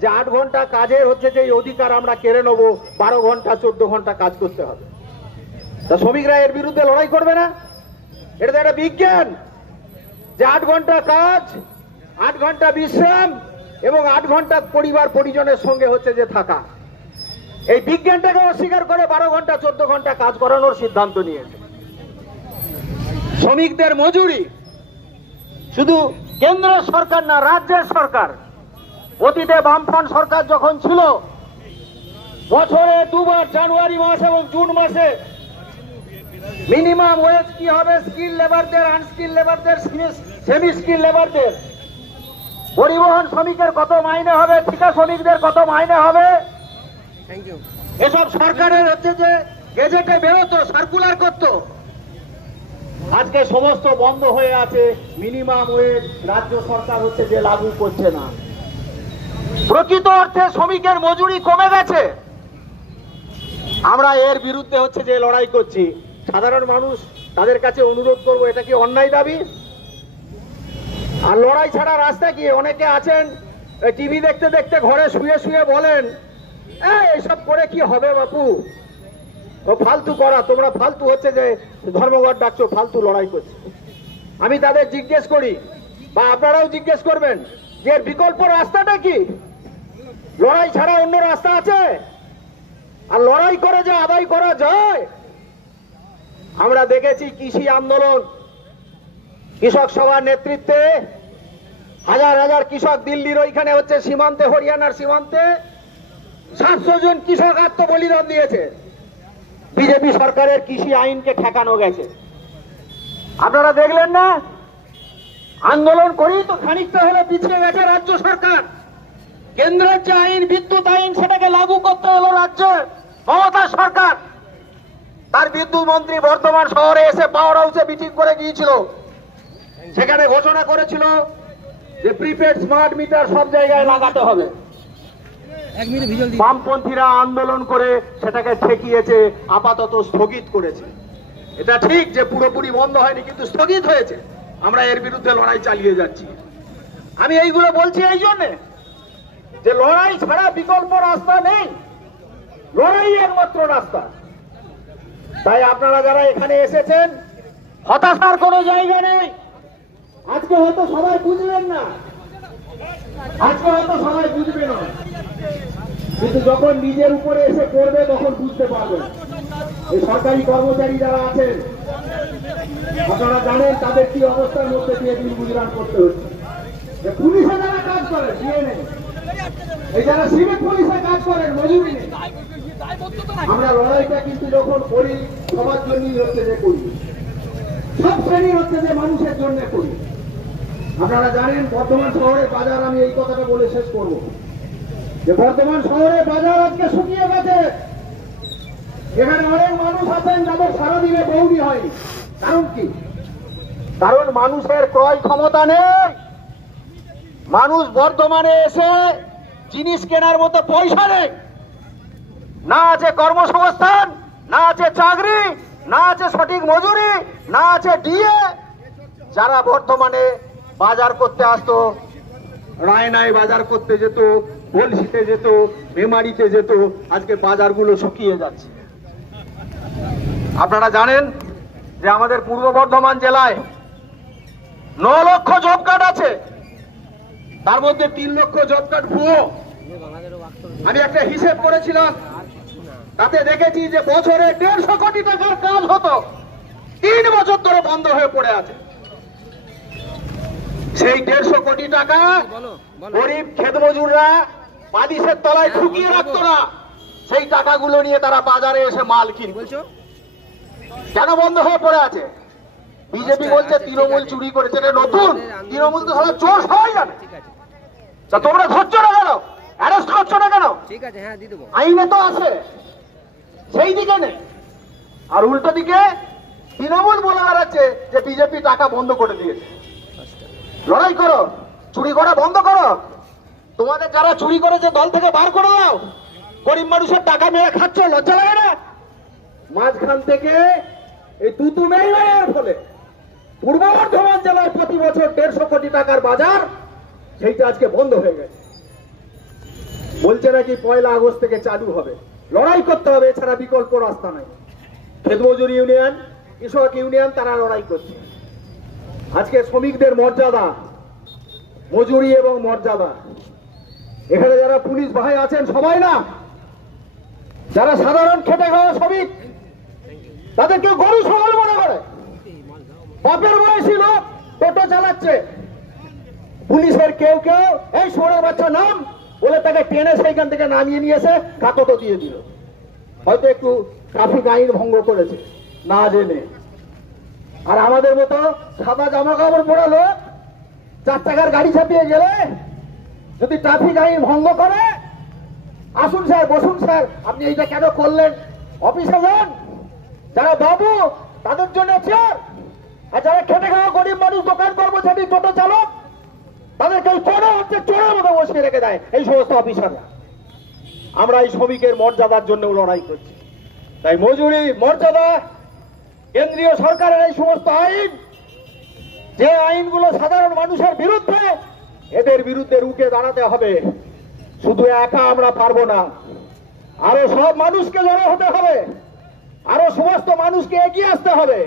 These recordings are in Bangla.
যে 8 ঘন্টা কাজের হচ্ছে যে অধিকার আমরা কেড়ে নেবো, 12 ঘন্টা 14 ঘন্টা কাজ করতে হবে। তা শ্রমিকরা এর বিরুদ্ধে লড়াই করবে না? এটা তো একটা বিজ্ঞান যে 8 ঘন্টা কাজ, 8 ঘন্টা বিশ্রাম এবং 8 ঘন্টা পরিবার পরিজনের সঙ্গে হচ্ছে যে থাকা। এই বিজ্ঞানটাকে অস্বীকার করে 12 ঘন্টা 14 ঘন্টা কাজ করানোর সিদ্ধান্ত নিয়েছে। শ্রমিকদের মজুরি শুধু কেন্দ্র সরকার না, রাজ্যের সরকার, অতীতে বামফ্রন্ট সরকার যখন ছিল বছরে 2 বার জানুয়ারি মাস এবং জুন মাসে মিনিমাম ওয়েজ কি হবে, স্কিল লেবারদের, আনস্কিল লেবারদের, সেমি স্কিল লেবারদের, পরিবহন শ্রমিকের কত মাইনে হবে, ঠিকা শ্রমিকদের কত মাইনে হবে, এসব সরকারের হচ্ছে যে গেজেটে বেরোতো, সার্কুলার করত। আজকে সমস্ত বন্ধ হয়ে আছে। মিনিমাম ওয়েজ রাজ্য সরকার হচ্ছে যে লাগু করছে না। প্রকৃত অর্থে শ্রমিকের মজুরি কমে গেছে। আমরা এর বিরুদ্ধে হচ্ছে যে লড়াই করছি। সাধারণ মানুষ তাদের কাছে অনুরোধ করবো, এটা কি অন্যায় দাবি? আর লড়াই ছাড়া রাস্তা কি? অনেকে আছেন টিভি দেখতে দেখতে ঘরে শুয়ে শুয়ে বলেন, এইসব করে কি হবে বাপু, ও ফালতু করা, তোমরা ফালতু হচ্ছে যে ধর্মঘট ডাকছো, ফালতু লড়াই করছো। আমি তাদের জিজ্ঞেস করি, বা আপনারাও জিজ্ঞেস করবেন, যে এর বিকল্প রাস্তাটা কি? লড়াই ছাড়া অন্য রাস্তা আছে? আর লড়াই করে যে আদায় করা যায়? আমরা দেখেছি কৃষি আন্দোলন, কৃষক সভার নেতৃত্বে হাজার হাজার কৃষক দিল্লির ওইখানে হচ্ছে সীমান্তে, হরিয়ানার সীমান্তে 700 জন কৃষক আত্মবলিদান দিয়েছে। বিজেপি সরকারের কৃষি আইনকে ঠেকানো গেছে। আপনারা দেখলেন না? আন্দোলন করেই তো খানিকটা হলে পিছিয়ে গেছে রাজ্য সরকার। কেন্দ্রের যে আইন, বিদ্যুৎ আইন, সেটাকে লাগু করতে হলো রাজ্যের মমতা সরকার। তার বিদ্যুৎ মন্ত্রী বর্ধমান শহরে এসে পাওয়ার হাউসে মিটিং করে গিয়েছিল। সেখানে ঘোষণা করেছিল যে প্রিপেড স্মার্ট মিটার সব জায়গায় লাগাতে হবে। বামপন্থীরা আন্দোলন করে সেটাকে ঠেকিয়েছে, আপাতত স্থগিত করেছে। এটা ঠিক যে পুরোপুরি বন্ধ হয়নি, কিন্তু স্থগিত হয়েছে। আমরা এর বিরুদ্ধে লড়াই চালিয়ে যাচ্ছি। আমি এইগুলো বলছি এই জন্য যে লড়াই ছাড়া বিকল্প রাস্তা নেই, লড়াই একমাত্র রাস্তা। তাই আপনারা যারা এখানে এসেছেন, হতাশার কোনো জায়গা নেই। আজকে হয়তো সবাই বুঝলেন না, আজকে হয়তো সবাই বুঝবে না, কিন্তু যখন নিজের উপরে এসে পড়বে তখন বুঝতে পারবেন। এই সরকারি কর্মচারী যারা আছেন, আপনারা জানেন তাদের কি অবস্থার মধ্যে দিয়ে দিন গুজরান করতে হচ্ছে। পুলিশে যারা কাজ করেন দিয়ে নেই, এই যারা সিভিক পুলিশে কাজ করেন মজুরি নেই। আমরা লড়াইটা কিন্তু যখন করি সবার জন্যই হচ্ছে যে করি, সব শ্রেণীর হচ্ছে যে মানুষের জন্য করি। আপনারা জানেন বর্ধমান শহরের বাজার, আমি এই কথাটা বলে শেষ করব, যে বর্ধমান শহরের বাজার আজকে শুকিয়ে গেছে। এখানে অনেক মানুষ আছেন যাদের সারাদিনে বৌদি হয়নি। কারণ কি? কারণ মানুষের ক্রয় ক্ষমতা নেই। মানুষ বর্ধমানে এসে জিনিস কেনার মতো পয়সা নেই। না আছে কর্মসংস্থান, না আছে চাকরি, না আছে সঠিক মজুরি, না আছে ডিএ। যারা বর্ধমানে বাজার করতে আসতো, রায়নায় বাজার করতে যেত, বলশিতে যেত, মেমারিতে যেত, আজকে বাজারগুলো শুকিয়ে যাচ্ছে। আপনারা জানেন যে আমাদের পূর্ব বর্ধমান জেলায় 9 লক্ষ জব কার্ড আছে, তার মধ্যে 3 লক্ষ জব কার্ড ভুয়ো। আমি একটা হিসেব করেছিলাম, তাতে দেখেছি যে বছরে 150 কোটি টাকার কাজ হতো, 3 বছর ধরে বন্ধ হয়ে পড়ে আছে। সেই 150 কোটি টাকা গরিব ক্ষেত মজুররা বালিশের তলায় ঢুকিয়ে রাখতো না, সেই টাকাগুলো নিয়ে তারা বাজারে এসে মাল কিনবে। কেন বন্ধ হয়ে পড়ে আছে? বিজেপি বলছে তৃণমূল চুরি করেছে। নতুন তৃণমূল তো সবাই চোর, সবাই জানে। তা তোমরা ধরছো না কেন? অ্যারেস্ট করছো না কেন? আইনে তো আছে, সেই দিকে নেই। আর উল্টো দিকে তৃণমূল বলে বেড়াচ্ছে যে বিজেপি টাকা বন্ধ করে দিয়েছে। লড়াই করো, চুরি করা বন্ধ করো। তোমাদের যারা চুরি করেছে দল থেকে বার করে দাও। গরিব মানুষের টাকা মেরে খাচ্ছ, লজ্জা লাগে না? মাঝখান থেকে এই তুতু মেয়ের ফলে পূর্ব বর্ধমান জেলায় প্রতি বছর 150 কোটি টাকার বাজার, সেইটা আজকে বন্ধ হয়ে গেছে। বলছে নাকি 1 আগস্ট থেকে চালু হবে। লড়াই করতে হবে, এছাড়া বিকল্প রাস্তা নাই। খেত মজুর ইউনিয়ন, কৃষক ইউনিয়ন তারা লড়াই করছে। আজকে শ্রমিকদের মর্যাদা, মজুরি এবং মর্যাদা, এখানে যারা পুলিশ ভাই আছেন সবাই না, যারা সাধারণ খেটে খাওয়া শ্রমিক, তাদেরকে গরু ছাগল মনে করে। বাপের বয়সী লোক টোটো চালাচ্ছে, পুলিশের কেউ কেউ এই সোনার বাচ্চা নাম বলে তাকে টেনে সেইখান থেকে নামিয়ে নিয়েছে, কাকতো দিয়ে দিল। হয়তো একটু ট্রাফিক আইন ভঙ্গ করেছে না জেনে। আর আমাদের মতো সাদা জামা কাপড় পরা লোক 4 চাকার গাড়ি চাপিয়ে গেলে যদি ট্রাফিক আইন ভঙ্গ করে, আসুন স্যার, বসুন স্যার, আপনি এইটা কেন করলেন? অফিসে যান, যারা বাবু তাদের জন্য চেয়ার, আর যারা খেটে খাওয়া গরিব মানুষ, দোকান কর্মচারী, টোটো চালক, তাদেরকে চোরের মতো বসিয়ে রেখে দেয় এই সমস্ত অফিসাররা। আমরা এই শ্রমিকের মর্যাদার জন্য লড়াই করছি। তাই মজুরি, মর্যাদা, কেন্দ্রীয় সরকারের এই সমস্ত আইন, যে আইনগুলো সাধারণ মানুষের বিরুদ্ধে, এদের বিরুদ্ধে রুখে দাঁড়াতে হবে। শুধু একা আমরা পারবো না, আরো সব মানুষকে জড়ো হতে হবে, আরো সমস্ত মানুষকে এগিয়ে আসতে হবে।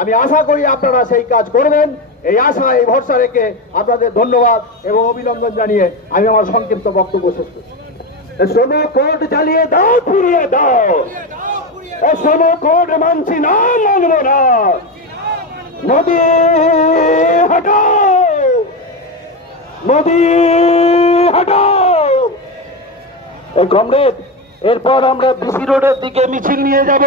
আমি আশা করি আপনারা সেই কাজ করবেন। এই আশা, এই ভরসা রেখে আপনাদের ধন্যবাদ এবং অভিনন্দন জানিয়ে আমি আমার সংক্ষিপ্ত বক্তব্য শেষ করছি। শোনো কোর্ট চালিয়ে দাও, ফুরিয়ে দাও, শোনো কোর্ট মানছি না, মানবো না, মোদি হটাও, মোদি হটাও। কমরেড, এরপর আমরা বিসি রোডের দিকে মিছিল নিয়ে যাব।